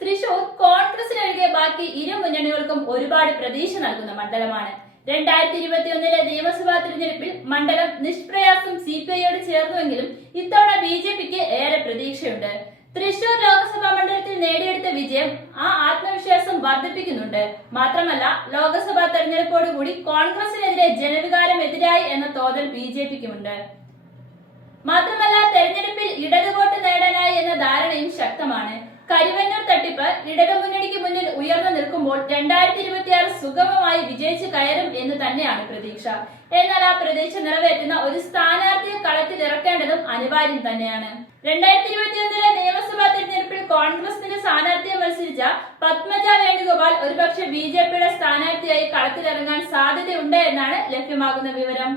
തൃശൂർ കോൺഗ്രസിനൊഴികെ ബാക്കി ഇരു മുന്നണികൾക്കും ഒരുപാട് പ്രതീക്ഷ നൽകുന്ന മണ്ഡലമാണ്. രണ്ടായിരത്തി ഇരുപത്തിയൊന്നിലെ നിയമസഭാ തിരഞ്ഞെടുപ്പിൽ മണ്ഡലം നിഷ്പ്രയാസം സി പി ഐയോട് ചേർന്നുവെങ്കിലും ഇത്തവണ ബി ജെ പിക്ക് ഏറെ പ്രതീക്ഷയുണ്ട്. തൃശൂർ ലോക്സഭാ മണ്ഡലത്തിൽ നേടിയെടുത്ത വിജയം ആ ആത്മവിശ്വാസം വർദ്ധിപ്പിക്കുന്നുണ്ട്. മാത്രമല്ല ലോക്സഭാ തെരഞ്ഞെടുപ്പോടുകൂടി കോൺഗ്രസിനെതിരെ ജനവികാരം എതിരായി എന്ന തോന്നൽ ബി ജെ പിക്കുമുണ്ട്. മാത്രമല്ല തെരഞ്ഞെടുപ്പിൽ ഇടതുവോട്ട് നേടാനായി എന്ന ധാരണയും ശക്തമാണ്. കരിവന്നൂർ തട്ടിപ്പ് ഇടതു മുന്നണിക്ക് മുന്നിൽ ഉയർന്നു നിൽക്കുമ്പോൾ രണ്ടായിരത്തി ഇരുപത്തിയാറ് സുഗമമായി വിജയിച്ചു കയറും എന്ന് തന്നെയാണ് പ്രതീക്ഷ. എന്നാൽ ആ പ്രതീക്ഷ നിറവേറ്റുന്ന ഒരു സ്ഥാനാർത്ഥിയെ കളത്തിൽ ഇറക്കേണ്ടതും അനിവാര്യം തന്നെയാണ്. രണ്ടായിരത്തി ഇരുപത്തിയൊന്നിലെ നിയമസഭാ തെരഞ്ഞെടുപ്പിൽ കോൺഗ്രസിന്റെ സ്ഥാനാർത്ഥിയെ മത്സരിച്ച പത്മജ വേണുഗോപാൽ ഒരുപക്ഷെ ബി ജെ പിയുടെ സ്ഥാനാർത്ഥിയായി കളത്തിലിറങ്ങാൻ സാധ്യതയുണ്ട് എന്നാണ് ലഭ്യമാകുന്ന വിവരം.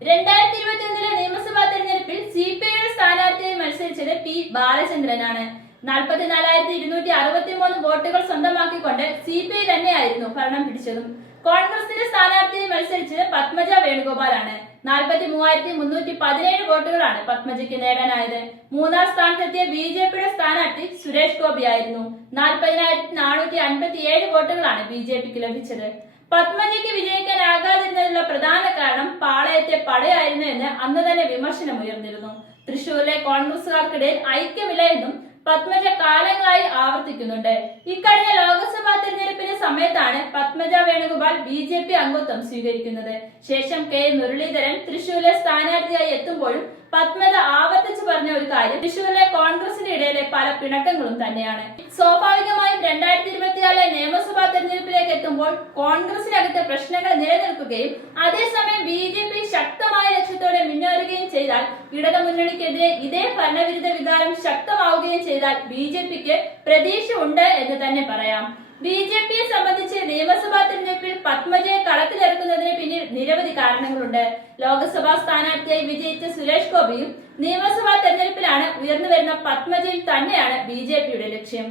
രണ്ടായിരത്തി ഇരുപത്തിയൊന്നിലെ നിയമസഭാ തെരഞ്ഞെടുപ്പിൽ സി പി ഐയുടെ സ്ഥാനാർത്ഥിയായി മത്സരിച്ചത് പി ബാലചന്ദ്രനാണ്. നാൽപ്പത്തിനാലായിരത്തി ഇരുന്നൂറ്റി അറുപത്തി മൂന്ന് വോട്ടുകൾ സ്വന്തമാക്കിക്കൊണ്ട് സി പി ഐ തന്നെയായിരുന്നു ഭരണം പിടിച്ചതും. കോൺഗ്രസിന്റെ സ്ഥാനാർത്ഥിയായി മത്സരിച്ച് പത്മജ വേണുഗോപാലാണ്. നാൽപ്പത്തി മൂവായിരത്തി മുന്നൂറ്റി പതിനേഴ് വോട്ടുകളാണ് പത്മജയ്ക്ക് നേടാനായത്. മൂന്നാം സ്ഥാനത്തെത്തിയ ബി ജെ പിയുടെ സ്ഥാനാർത്ഥി സുരേഷ് ഗോപി ആയിരുന്നു. നാൽപ്പതിനായിരത്തി നാനൂറ്റി അൻപത്തി ഏഴ് വോട്ടുകളാണ് ബി ജെ പിക്ക് ലഭിച്ചത്. പത്മജയ്ക്ക് വിജയിക്കാനാകാതിരുന്നതിനുള്ള പ്രധാന കാരണം പാളയത്തെ പടയായിരുന്നു എന്ന് അന്ന് തന്നെ വിമർശനം ഉയർന്നിരുന്നു തൃശൂരിലെ കോൺഗ്രസുകാർക്കിടയിൽ ഐക്യമില്ല എന്നും പത്മജ കാലങ്ങളായി ആവർത്തിക്കുന്നുണ്ട്. ഇക്കഴിഞ്ഞ ലോക്സഭാ തെരഞ്ഞെടുപ്പിന്റെ സമയത്താണ് Padmaja Venugopal B J P അംഗത്വം സ്വീകരിക്കുന്നത്. ശേഷം കെ മുരളീധരൻ തൃശൂരിലെ സ്ഥാനാർത്ഥിയായി എത്തുമ്പോഴും പത്മജ ആവർത്തിച്ചു പറഞ്ഞ ഒരു കാര്യം തൃശൂരിലെ കോൺഗ്രസിന്റെ ഇടയിലെ പല പിണക്കങ്ങളും തന്നെയാണ്. സ്വാഭാവികമായും രണ്ടായിരത്തി ഇരുപത്തിനാലിലെ നിയമസഭാ തെരഞ്ഞെടുപ്പിലേക്ക് എത്തുമ്പോൾ കോൺഗ്രസിനകത്ത് പ്രശ്നങ്ങൾ നിലനിൽക്കുകയും അതേസമയം ബി ജെ പി ശക്തമായ ലക്ഷ്യത്തോടെ മുന്നേറുകയും ചെയ്താൽ ഇടതുമുന്നണിക്കെതിരെ ഇതേ ഭരണവിരുദ്ധ വികാരം ശക്തമാവുകയും ചെയ്താൽ ബി ജെ പിക്ക് പ്രതീക്ഷ ഉണ്ട് എന്ന് തന്നെ പറയാം. ബി ജെ പിയെ സംബന്ധിച്ച് നിയമസഭാ തെരഞ്ഞെടുപ്പിൽ പത്മജയെ കളത്തിലിറക്കുന്നതിന് പിന്നിൽ നിരവധി കാരണങ്ങളുണ്ട്. ലോക്സഭാ സ്ഥാനാർത്ഥിയായി വിജയിച്ച സുരേഷ് ഗോപിയും നിയമസഭാ തെരഞ്ഞെടുപ്പിലാണ് ഉയർന്നു വരുന്ന പത്മജയും തന്നെയാണ് ബി ജെ പിയുടെ ലക്ഷ്യം.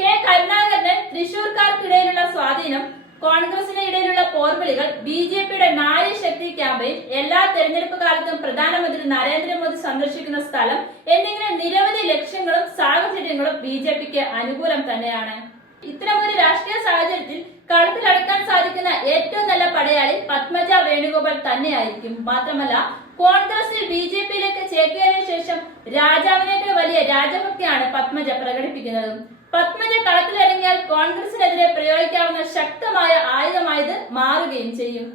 കെ കരുണാകരന് തൃശൂർക്കാർക്കിടയിലുള്ള സ്വാധീനം കോൺഗ്രസിന് പോർവിളികൾ ബി ജെ പിയുടെ നാരി ശക്തി ക്യാമ്പയിൻ എല്ലാ തെരഞ്ഞെടുപ്പ് കാലത്തും പ്രധാനമന്ത്രി നരേന്ദ്രമോദി സന്ദർശിക്കുന്ന സ്ഥലം എന്നിങ്ങനെ നിരവധി ലക്ഷ്യങ്ങളും സാഹചര്യങ്ങളും ബി ജെ പിക്ക് അനുകൂലം തന്നെയാണ്. ഇത്തരമൊരു രാഷ്ട്രീയ സാഹചര്യത്തിൽ കളത്തിലടക്കാൻ സാധിക്കുന്ന ഏറ്റവും നല്ല പടയാളി പത്മജ വേണുഗോപാൽ തന്നെയായിരിക്കും. മാത്രമല്ല കോൺഗ്രസിൽ ബി ജെ പിയിലേക്ക് ചേക്കേറിയ ശേഷം രാജാവിനേക്കാൾ വലിയ രാജഭക്തിയാണ് പത്മജ പ്രകടിപ്പിക്കുന്നത്. പത്മജ കോൺഗ്രസിനെതിരെ പ്രയോഗിക്കാവുന്ന ശക്തമായ ആയുധമായത് മാറുകയും ചെയ്യും.